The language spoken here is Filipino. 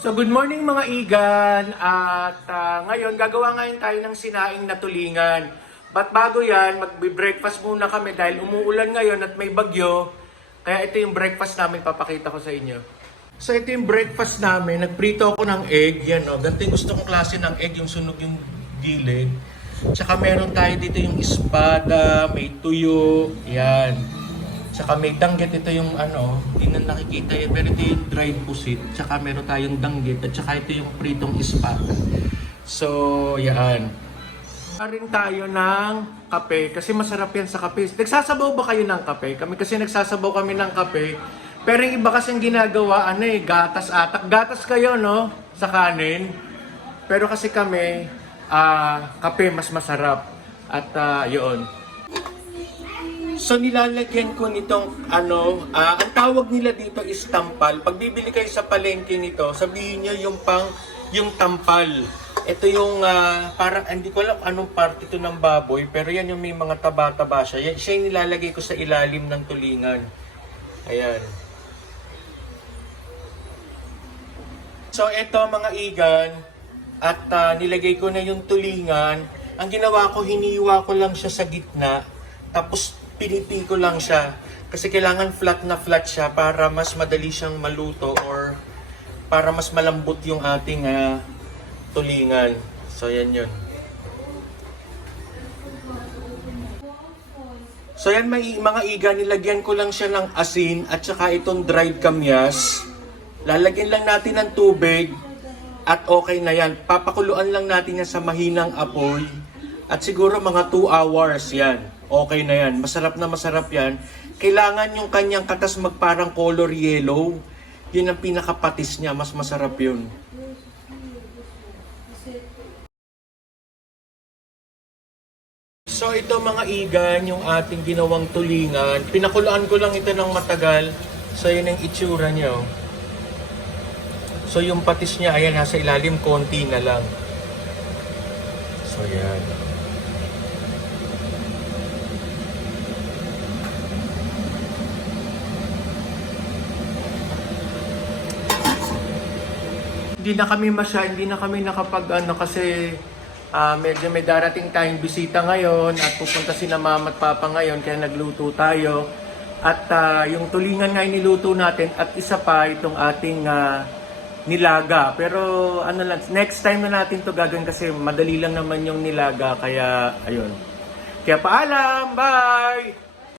So good morning mga igan at ngayon gagawa ngayon tayo ng sinaing na tulingan. But bago yan, magbe-breakfast muna kami dahil umuulan ngayon at may bagyo. Kaya ito yung breakfast namin, papakita ko sa inyo. So ito yung breakfast namin, nagprito ako ng egg, yan o. Ganito yung gusto kong klase ng egg, yung sunog yung gilid. Tsaka meron tayo dito yung espada, may tuyo, yan. Tsaka may danggit, ito yung hindi na nakikita yun, pero ito yung dried pusit. Tsaka meron tayong danggit, at tsaka ito yung pritong espada. So, yan. Rin tayo ng kape, kasi masarap yan sa kape. Nagsasabaw ba kayo ng kape? Kami kasi nagsasabaw kami ng kape. Pero yung iba kasing ginagawa, gatas atak. Gatas kayo, no? Sa kanin. Pero kasi kami, kape mas masarap. At yun. So nilalagyan ko nitong ang tawag nila dito is tampal. Pag bibili kayo sa palengke nito, sabihin niyo yung tampal. Ito yung parang hindi ko alam anong parte ito ng baboy, pero yan yung may mga taba-taba siya. Siya yung nilalagay ko sa ilalim ng tulingan. Ayan. So ito mga igan, at nilagay ko na yung tulingan. Ang ginawa ko, hiniwa ko lang siya sa gitna, tapos pinipi ko lang siya kasi kailangan flat na flat siya para mas madali siyang maluto or para mas malambot yung ating tulingan. So yan yun. So yan mga iga, nilagyan ko lang siya ng asin at saka itong dried kamyas. Lalagyan lang natin ng tubig at okay na yan. Papakuluan lang natin yan sa mahinang apoy at siguro mga 2 hours yan. Okay na yan. Masarap na masarap yan. Kailangan yung kanyang katas magparang color yellow. Yun ang pinakapatis niya. Mas masarap yun. So ito mga igan, yung ating ginawang tulingan. Pinakuluan ko lang ito ng matagal. So yun ang itsura niya. So yung patis niya, ayan, nasa ilalim, konti na lang. So yan. Hindi na kami nakapag kasi medyo may darating tayong bisita ngayon at pupunta sina mama at papa ngayon kaya nagluto tayo. At yung tulingan nga niluto natin at isa pa itong ating nilaga. Pero next time na natin to gagawin kasi madali lang naman yung nilaga kaya ayun. Kaya paalam, bye!